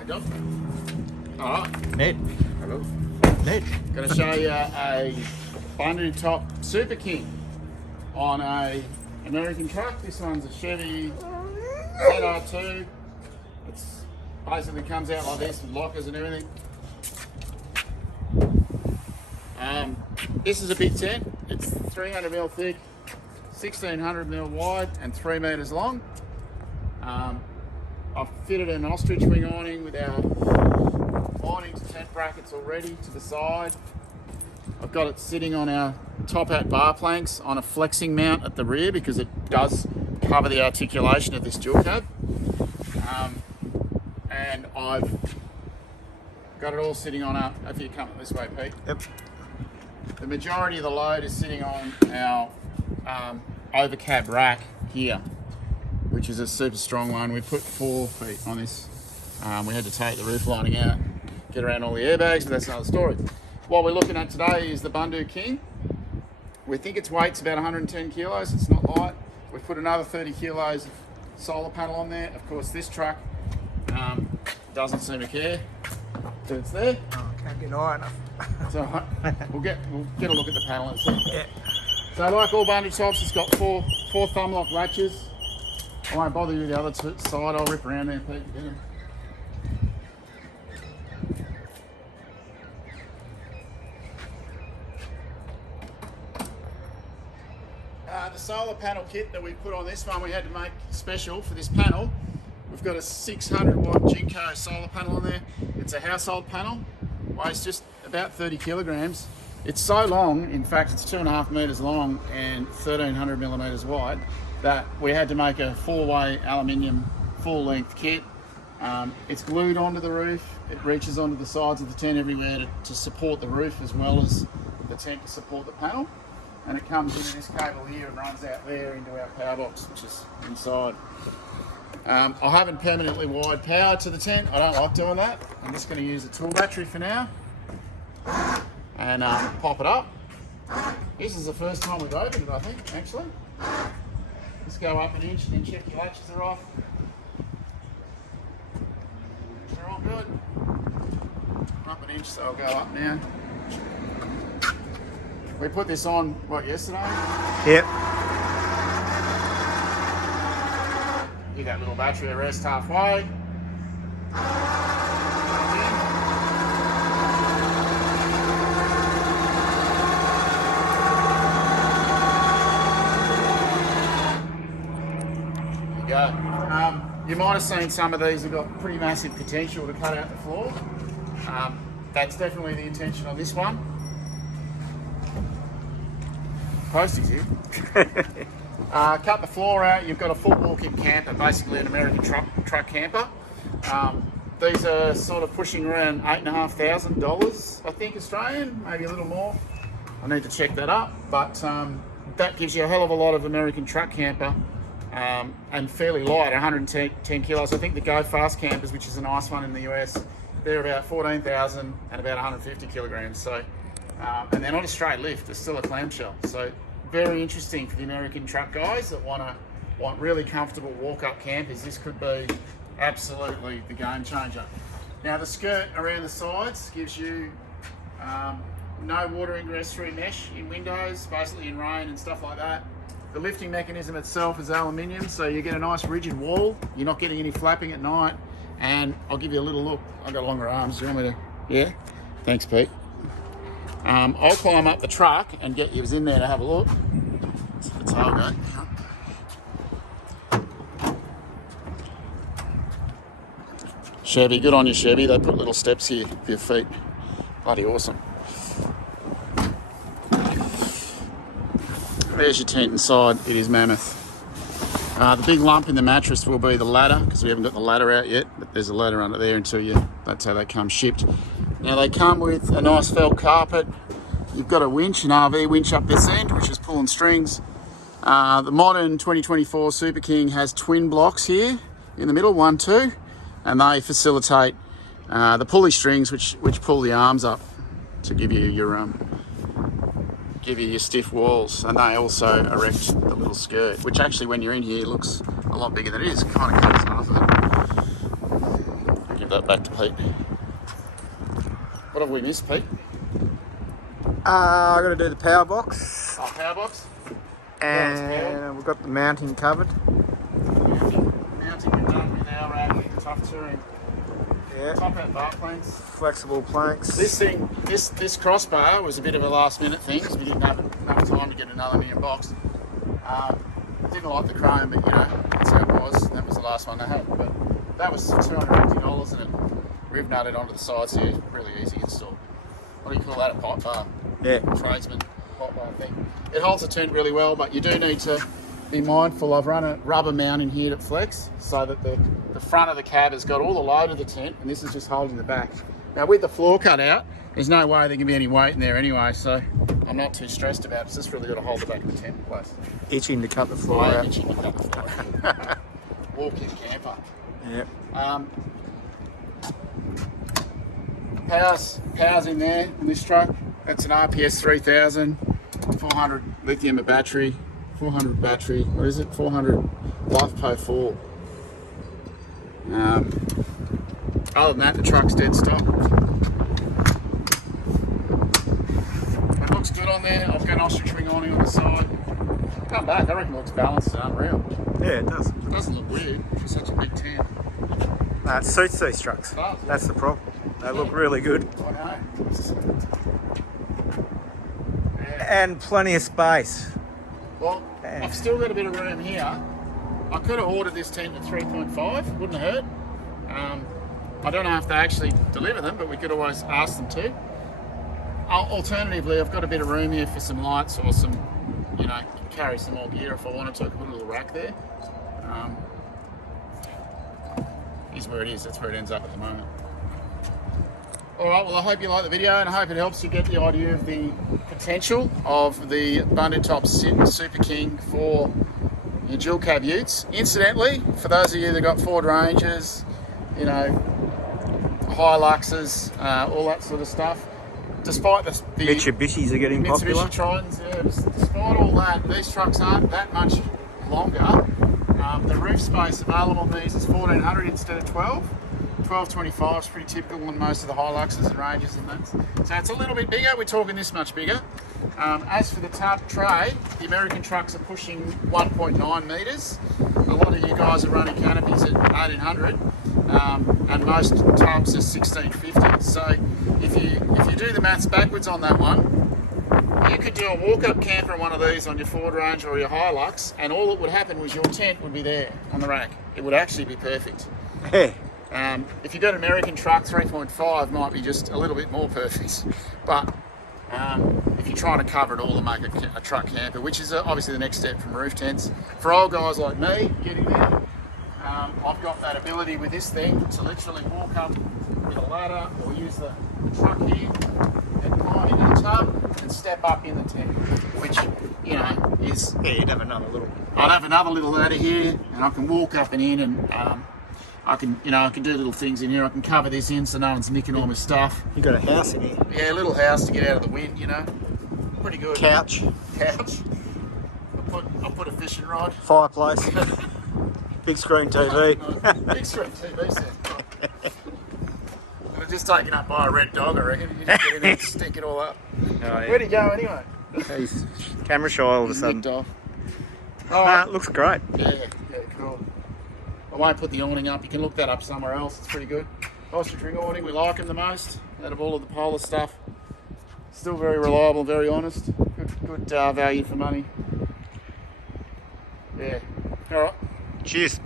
Hi, Doc. All right. Ned. Hello. Ned. Going to show you a Bundutop Super King on a American truck. This one's a Chevy ZR2. It's basically comes out like this with lockers and everything. This is a big tent. It's 300mm thick, 1600mm wide, and 3 meters long. I've fitted an ostrich wing awning with our awnings and tent brackets already to the side. I've got it sitting on our top hat bar planks on a flexing mount at the rear because it does cover the articulation of this dual cab. And I've got it all sitting on a, if you come this way, Pete. Yep. The majority of the load is sitting on our over cab rack here, which is a super strong one. We put 4 feet on this. We had to take the roof lining out, get around all the airbags, but that's another story. What we're looking at today is the Bundu King. We think its weight's about 110 kilos. It's not light. We've put another 30 kilos of solar panel on there. Of course, this truck doesn't seem to care that it's there. Oh, can't get high enough. So we'll get a look at the panel and see. Yeah. So like all Bundutops, it's got four thumb lock latches. I won't bother you with the other side. I'll rip around there, Pete. And get them. The solar panel kit that we put on this one, we had to make special for this panel. We've got a 600 watt Jinko solar panel on there. It's a household panel, weighs just about 30 kilograms. It's so long, in fact, it's 2.5 meters long and 1300 millimeters wide, that we had to make a 4-way aluminium full-length kit. It's glued onto the roof. It reaches onto the sides of the tent everywhere to support the roof as well as the tent to support the panel. And it comes into this cable here and runs out there into our power box, which is inside. I haven't permanently wired power to the tent. I don't like doing that. I'm just going to use a tool battery for now and pop it up. This is the first time we've opened it, I think, actually. Let's go up an inch and then check the latches are off. They're all good. Up an inch, so I'll go up now. We put this on, what, yesterday? Yep. Give that little battery a rest halfway. There you go. You might have seen some of these have got pretty massive potential to cut out the floor. That's definitely the intention of this one. Posties here. Cut the floor out. You've got a full walk-in camper, basically an American truck camper. These are sort of pushing around $8,500, I think, Australian, maybe a little more. I need to check that up, but that gives you a hell of a lot of American truck camper and fairly light, 110 kilos. I think the Go Fast campers, which is a nice one in the US, they're about 14,000 and about 150 kilograms. So. And they're not a straight lift, they're still a clamshell. So very interesting for the American truck guys that want really comfortable walk-up campers. This could be absolutely the game changer. Now the skirt around the sides gives you no water ingress through mesh in windows, basically in rain and stuff like that. The lifting mechanism itself is aluminium, so you get a nice rigid wall. You're not getting any flapping at night. And I'll give you a little look. I've got longer arms, do you want me to? Yeah? Thanks, Pete. I'll climb up the truck and get you in there to have a look. That's the tailgate. Chevy, good on you, Chevy. They put little steps here for your feet. Bloody awesome. There's your tent inside. It is mammoth. The big lump in the mattress will be the ladder, because we haven't got the ladder out yet, but there's a ladder under there that's how they come shipped. Now they come with a nice felt carpet. You've got a winch, an RV winch up this end, which is pulling strings. The modern 2024 Super King has twin blocks here in the middle, 1, 2, and they facilitate the pulley strings, which pull the arms up to give you your stiff walls, and they also erect the little skirt, which actually when you're in here looks a lot bigger than it is. It kind of cuts half of it. that back to Pete. What have we missed, Pete? I got to do the power box, Oh, power box. and we've got the mounting covered. Mounting we've done with our tough touring. Yeah, Top out bar planks. flexible planks. This crossbar was a bit of a last minute thing because we didn't have enough time to get an aluminium box. Didn't like the chrome, but you know, that's how it was. That was the last one they had. But that was $250 and it riv nutted onto the sides here. Really easy install. What do you call that? A pipe bar? Yeah. Tradesman pipe bar thing. It holds the tent really well, but you do need to be mindful. I've run a rubber mount in here to flex so that the front of the cab has got all the load of the tent and this is just holding the back. Now with the floor cut out, there's no way there can be any weight in there anyway, so I'm not too stressed about it. It's just really got to hold the back of the tent in place. Itching to cut the floor out. Itching to cut the floor out. Walk-in camper. Yep. Power's in there in this truck. That's an RPS 3000, 400 lithium battery, 400 battery. What is it? 400 LiFePo 4. Other than that, the truck's dead stock. It looks good on there. I've got an ostrich wing awning on the side. Come back, I reckon it looks balanced and unreal. Yeah, it does. It doesn't look weird for such a big tent. It suits these trucks. That's the problem. They look really good. I know. And plenty of space. Well, I've still got a bit of room here. I could have ordered this tent at 3.5, wouldn't have hurt. I don't know if they actually deliver them, but we could always ask them to. Alternatively, I've got a bit of room here for some lights or some, you know, carry some more gear if I wanted to. I could put a little rack there. Is where it is. That's where it ends up at the moment. Alright, well I hope you like the video and I hope it helps you get the idea of the potential of the Bundutop Super King for your dual cab utes. Incidentally, for those of you that got Ford Rangers, you know, Hiluxes, all that sort of stuff, despite the Mitsubishis are getting popular. Mitsubishi Tritons, yeah, despite all that, these trucks aren't that much longer. The roof space available on these is 1400 instead of 12. 1225 is pretty typical on most of the Hiluxes and Rangers and that. So it's a little bit bigger, we're talking this much bigger. As for the tub tray, the American trucks are pushing 1.9 metres. A lot of you guys are running canopies at 1800 and most tubs are 1650. So if you do the maths backwards on that one, you could do a walk-up camper on one of these on your Ford Ranger or your Hilux and all that would happen was your tent would be there on the rack. It would actually be perfect. Yeah. If you got an American truck, 3.5 might be just a little bit more perfect. But if you're trying to cover it all and make a truck camper, which is obviously the next step from roof tents. For old guys like me, getting there, I've got that ability with this thing to literally walk up with a ladder or use the truck here and climb into the tub and step up in the tent, which, you know, is... Yeah, you'd have another little... I'd have another little ladder here and I can walk up and in and I can do little things in here. I can cover this in so no one's nicking all my stuff. You got a house in here. Yeah, a little house to get out of the wind, you know. Pretty good. Couch. I'll put a fishing rod. Fireplace. Big screen TV. Big screen TV set. It'll just taken up by a red dog, I reckon. You just get in there and stick it all up. Oh, yeah. Where'd he go anyway? He's camera shy all of a sudden. Nicked off. All right. Looks great. Yeah, cool. I won't put the awning up. You can look that up somewhere else. It's pretty good. Ostrich ring awning. We like them the most out of all of the Polar stuff. Still very reliable, very honest. Good value for money. Yeah. All right. Cheers.